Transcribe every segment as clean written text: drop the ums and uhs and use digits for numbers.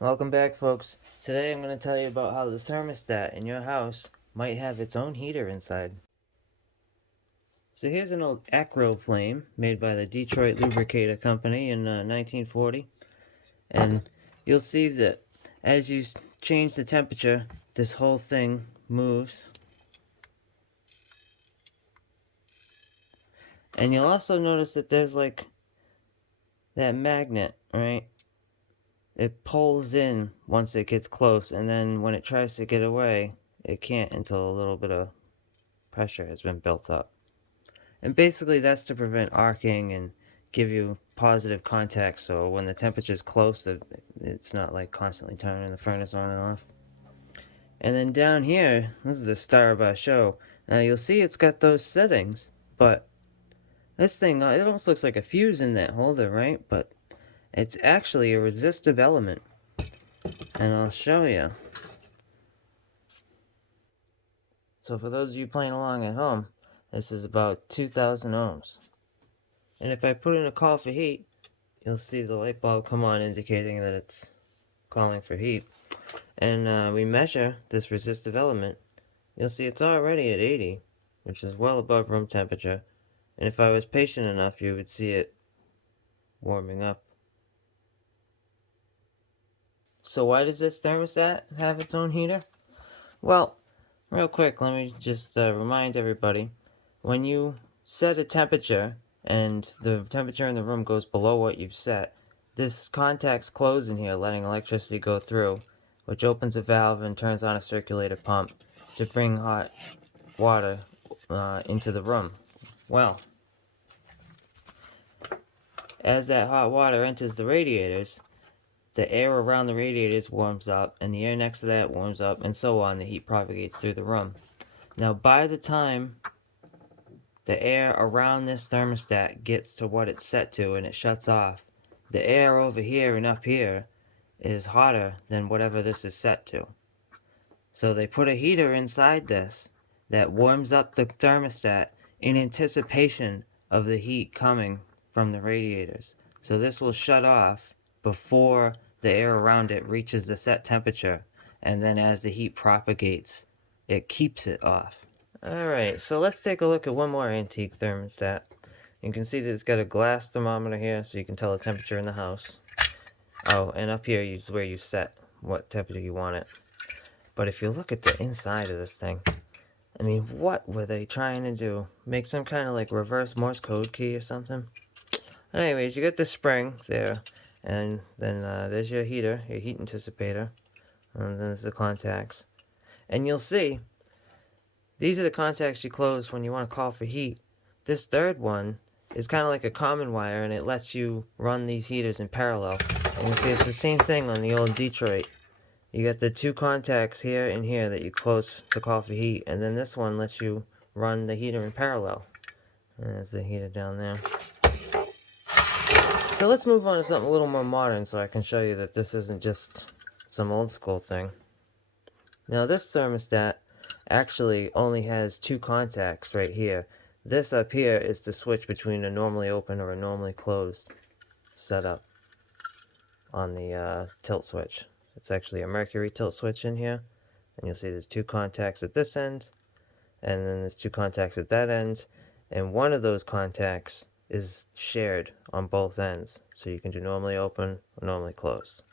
Welcome back, folks. Today I'm going to tell you about how the thermostat in your house might have its own heater inside. So here's an old Acro flame made by the Detroit Lubricator Company in 1940. And you'll see that as you change the temperature, this whole thing moves. And you'll also notice that there's like that magnet, right? It pulls in once it gets close, and then when it tries to get away, it can't until a little bit of pressure has been built up. And basically that's to prevent arcing and give you positive contact, so when the temperature is close, it's not like constantly turning the furnace on and off. And then down here, this is the star of our show. Now you'll see it's got those settings, but this thing, it almost looks like a fuse in that holder, right? But it's actually a resistive element. And I'll show you. So for those of you playing along at home, this is about 2,000 ohms. And if I put in a call for heat, you'll see the light bulb come on indicating that it's calling for heat. And we measure this resistive element. You'll see it's already at 80, which is well above room temperature. And if I was patient enough, you would see it warming up. So why does this thermostat have its own heater? Well, real quick, let me just remind everybody. When you set a temperature and the temperature in the room goes below what you've set, this contacts close in here, letting electricity go through, which opens a valve and turns on a circulator pump to bring hot water into the room. Well, as that hot water enters the radiators, the air around the radiators warms up, and the air next to that warms up, and so on. The heat propagates through the room. Now, by the time the air around this thermostat gets to what it's set to and it shuts off, the air over here and up here is hotter than whatever this is set to. So they put a heater inside this that warms up the thermostat in anticipation of the heat coming from the radiators. So this will shut off before the air around it reaches the set temperature, and then as the heat propagates, it keeps it off. Alright, so let's take a look at one more antique thermostat. You can see that it's got a glass thermometer here, so you can tell the temperature in the house. Oh, and up here is where you set what temperature you want it. But if you look at the inside of this thing, I mean, what were they trying to do? Make some kind of like reverse Morse code key or something? Anyways, you get the spring there, and then there's your heater, your heat anticipator, and then there's the contacts. And you'll see, these are the contacts you close when you want to call for heat. This third one is kind of like a common wire, and it lets you run these heaters in parallel. And you see it's the same thing on the old Detroit. You got the two contacts here and here that you close to call for heat, and then this one lets you run the heater in parallel. And there's the heater down there. So let's move on to something a little more modern so I can show you that this isn't just some old school thing. Now this thermostat actually only has two contacts right here. This up here is the switch between a normally open or a normally closed setup on the tilt switch. It's actually a mercury tilt switch in here, and you'll see there's two contacts at this end, and then there's two contacts at that end, and one of those contacts is shared on both ends, so you can do normally open or normally closed.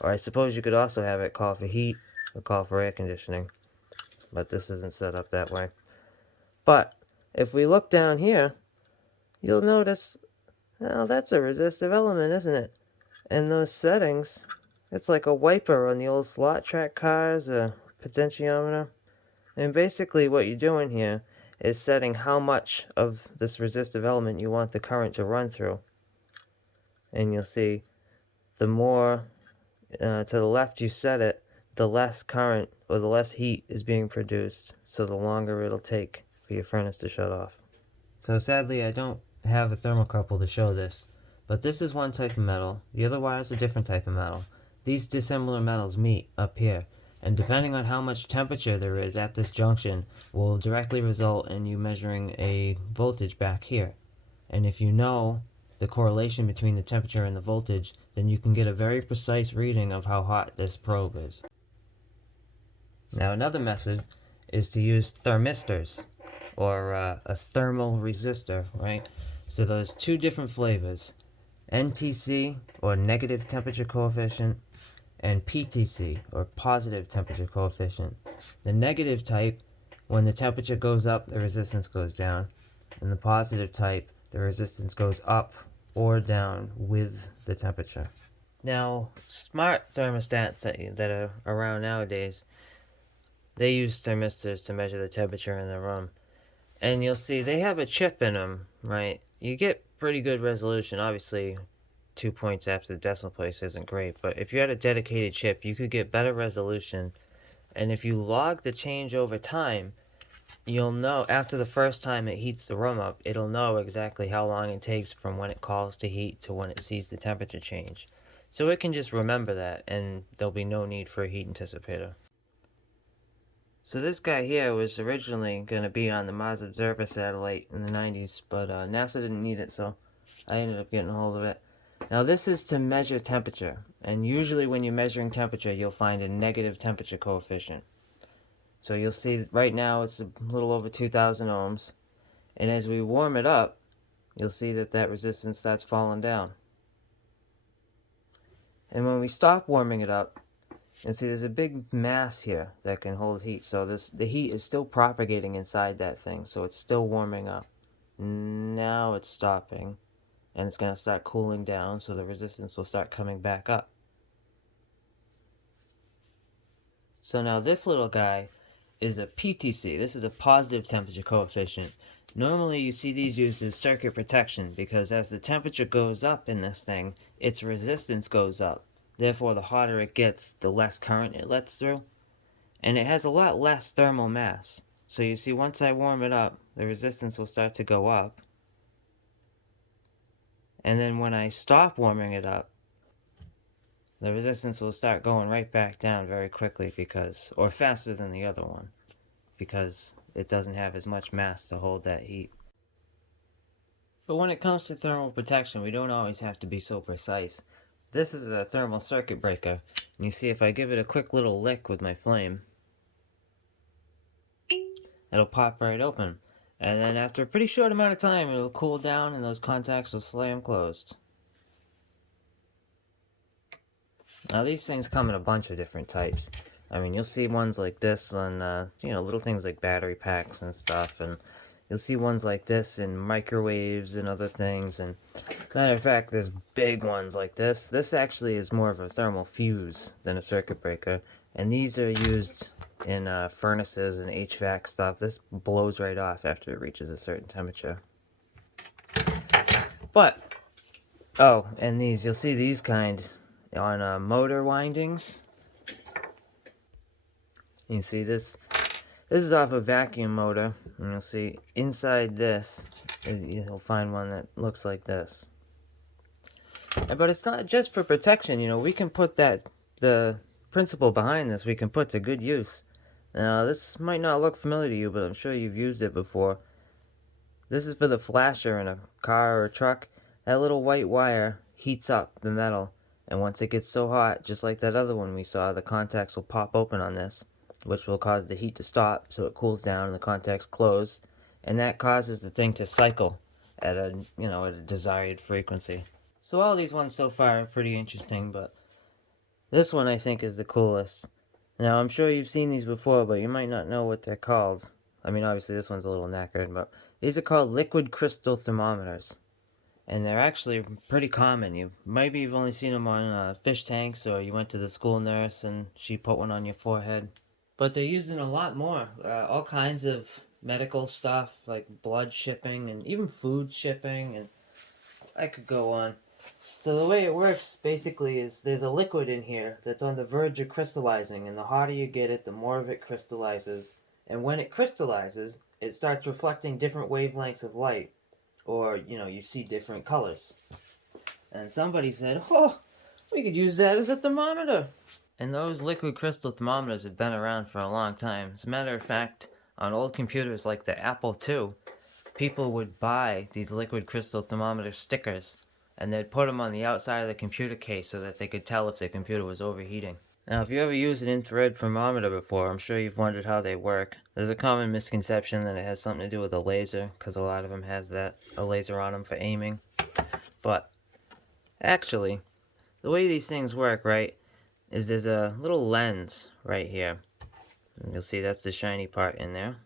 Or I suppose you could also have it call for heat or call for air conditioning, but this isn't set up that way. But if we look down here, you'll notice, well, that's a resistive element, isn't it? And those settings, it's like a wiper on the old slot track cars, a potentiometer. And basically what you're doing here is setting how much of this resistive element you want the current to run through. And you'll see the more to the left you set it, the less current or the less heat is being produced, so the longer it'll take for your furnace to shut off. So sadly I don't have a thermocouple to show this, but this is one type of metal, the other wire is a different type of metal. These dissimilar metals meet up here, and depending on how much temperature there is at this junction will directly result in you measuring a voltage back here. And if you know the correlation between the temperature and the voltage, then you can get a very precise reading of how hot this probe is. Now another method is to use thermistors, or a thermal resistor, right? So there's two different flavors, NTC, or negative temperature coefficient, and PTC, or positive temperature coefficient. The negative type, when the temperature goes up, the resistance goes down, and the positive type, the resistance goes up or down with the temperature. Now, smart thermostats that are around nowadays, they use thermistors to measure the temperature in the room. And you'll see they have a chip in them, right? You get pretty good resolution. Obviously, 2 points after the decimal place isn't great, but if you had a dedicated chip, you could get better resolution. And if you log the change over time, you'll know after the first time it heats the room up, it'll know exactly how long it takes from when it calls to heat to when it sees the temperature change. So it can just remember that, and there'll be no need for a heat anticipator. So this guy here was originally going to be on the Mars Observer satellite in the 90s, but NASA didn't need it, so I ended up getting a hold of it. Now this is to measure temperature, and usually when you're measuring temperature, you'll find a negative temperature coefficient. So you'll see right now it's a little over 2,000 ohms, and as we warm it up, you'll see that resistance starts falling down. And when we stop warming it up, and see, there's a big mass here that can hold heat. So the heat is still propagating inside that thing. So it's still warming up. Now it's stopping. And it's going to start cooling down. So the resistance will start coming back up. So now this little guy is a PTC. This is a positive temperature coefficient. Normally you see these used as circuit protection. Because as the temperature goes up in this thing, its resistance goes up. Therefore, the hotter it gets, the less current it lets through. And it has a lot less thermal mass. So you see, once I warm it up, the resistance will start to go up. And then when I stop warming it up, the resistance will start going right back down very quickly or faster than the other one, because it doesn't have as much mass to hold that heat. But when it comes to thermal protection, we don't always have to be so precise. This is a thermal circuit breaker, and you see if I give it a quick little lick with my flame, it'll pop right open. And then after a pretty short amount of time, it'll cool down and those contacts will slam closed. Now these things come in a bunch of different types. I mean, you'll see ones like this on, little things like battery packs and stuff, and you'll see ones like this in microwaves and other things, and matter of fact, there's big ones like this. This actually is more of a thermal fuse than a circuit breaker, and these are used in furnaces and HVAC stuff. This blows right off after it reaches a certain temperature. But, and these, you'll see these kinds on motor windings. You see this is off a vacuum motor, and you'll see inside this, you'll find one that looks like this. But it's not just for protection, we can put the principle behind this, we can put to good use. Now, this might not look familiar to you, but I'm sure you've used it before. This is for the flasher in a car or a truck. That little white wire heats up the metal, and once it gets so hot, just like that other one we saw, the contacts will pop open on this, which will cause the heat to stop, so it cools down and the contacts close, and that causes the thing to cycle at a desired frequency. So all these ones so far are pretty interesting, but this one I think is the coolest. Now I'm sure you've seen these before, but you might not know what they're called. I mean, obviously this one's a little knackered, but these are called liquid crystal thermometers. And they're actually pretty common. Maybe you've only seen them on fish tanks, or you went to the school nurse and she put one on your forehead. But they're used in a lot more. All kinds of medical stuff, like blood shipping and even food shipping, and I could go on. So the way it works basically is there's a liquid in here that's on the verge of crystallizing, and the hotter you get it, the more of it crystallizes. And when it crystallizes, it starts reflecting different wavelengths of light, or you see different colors. And somebody said, "Oh, we could use that as a thermometer." And those liquid crystal thermometers have been around for a long time. As a matter of fact, on old computers like the Apple II, people would buy these liquid crystal thermometer stickers, and they'd put them on the outside of the computer case so that they could tell if the computer was overheating. Now, if you ever used an infrared thermometer before, I'm sure you've wondered how they work. There's a common misconception that it has something to do with a laser, because a lot of them has a laser on them for aiming. But actually, the way these things work, right, is there's a little lens right here. And you'll see that's the shiny part in there.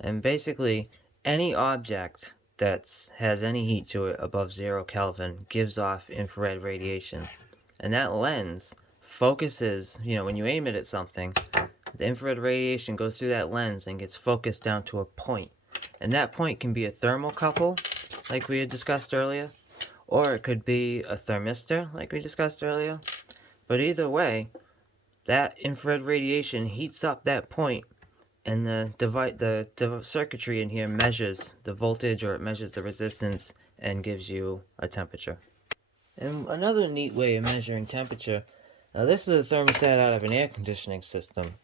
And basically, any object that has any heat to it above 0 Kelvin gives off infrared radiation. And that lens focuses, when you aim it at something, the infrared radiation goes through that lens and gets focused down to a point. And that point can be a thermocouple, like we had discussed earlier, or it could be a thermistor, like we discussed earlier. But either way, that infrared radiation heats up that point, and the circuitry in here measures the voltage, or it measures the resistance, and gives you a temperature. And another neat way of measuring temperature, now this is a thermostat out of an air conditioning system.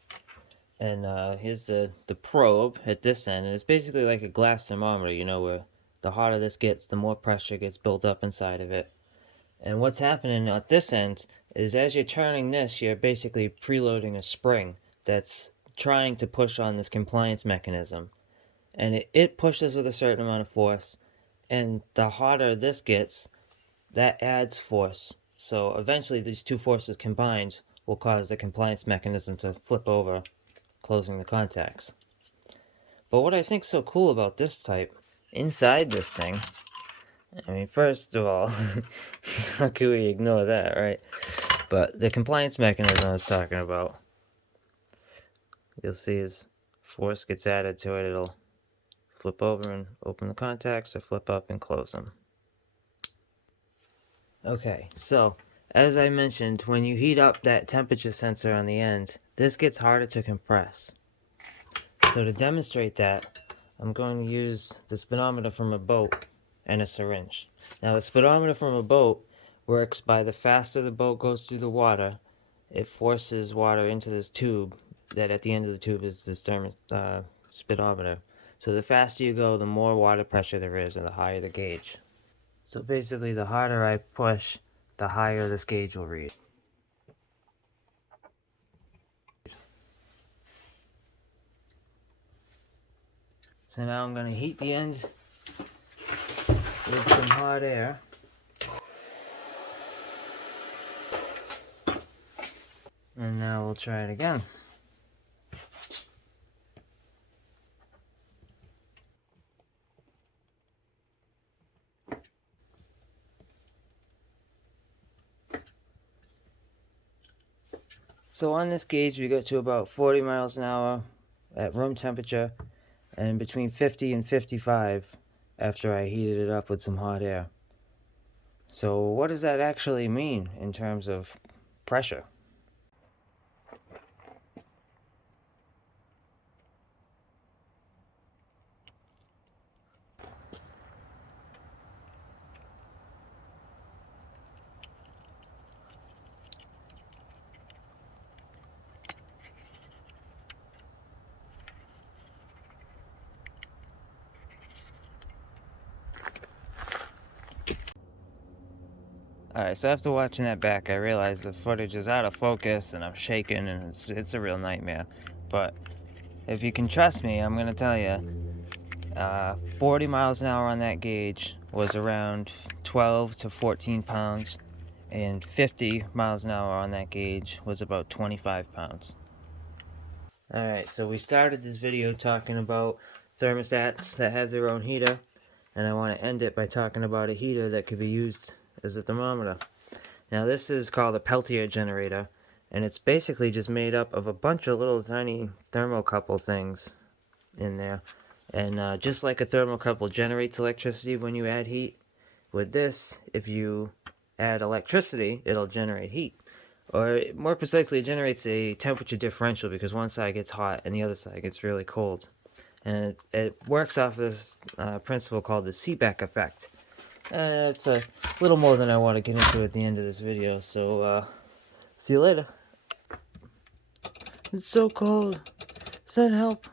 And here's the probe at this end, and it's basically like a glass thermometer, where the hotter this gets, the more pressure gets built up inside of it. And what's happening at this end is as you're turning this, you're basically preloading a spring that's trying to push on this compliance mechanism. And it pushes with a certain amount of force, and the hotter this gets, that adds force. So eventually these two forces combined will cause the compliance mechanism to flip over, closing the contacts. But what I think's so cool about this type, inside this thing, I mean, first of all, how can we ignore that, right? But the compliance mechanism I was talking about, you'll see as force gets added to it, it'll flip over and open the contacts, or flip up and close them. Okay, so as I mentioned, when you heat up that temperature sensor on the end, this gets harder to compress. So to demonstrate that, I'm going to use the speedometer from a boat and a syringe. Now the speedometer from a boat works by the faster the boat goes through the water, it forces water into this tube that at the end of the tube is this speedometer. So the faster you go, the more water pressure there is, and the higher the gauge. So basically, the harder I push, the higher this gauge will read. So now I'm going to heat the end with some hot air. And now we'll try it again. So on this gauge we got to about 40 miles an hour at room temperature, and between 50 and 55 after I heated it up with some hot air. So what does that actually mean in terms of pressure? Alright, so after watching that back, I realized the footage is out of focus and I'm shaking, and it's a real nightmare. But if you can trust me, I'm going to tell you, 40 miles an hour on that gauge was around 12 to 14 pounds, and 50 miles an hour on that gauge was about 25 pounds. Alright, so we started this video talking about thermostats that have their own heater, and I want to end it by talking about a heater that could be used as a thermometer. Now this is called a Peltier generator, and it's basically just made up of a bunch of little tiny thermocouple things in there. And just like a thermocouple generates electricity when you add heat, with this, if you add electricity, it'll generate heat. Or more precisely, it generates a temperature differential because one side gets hot and the other side gets really cold. And it works off this principle called the Seebeck effect. It's a little more than I want to get into at the end of this video, so see you later. It's so cold. Does that help?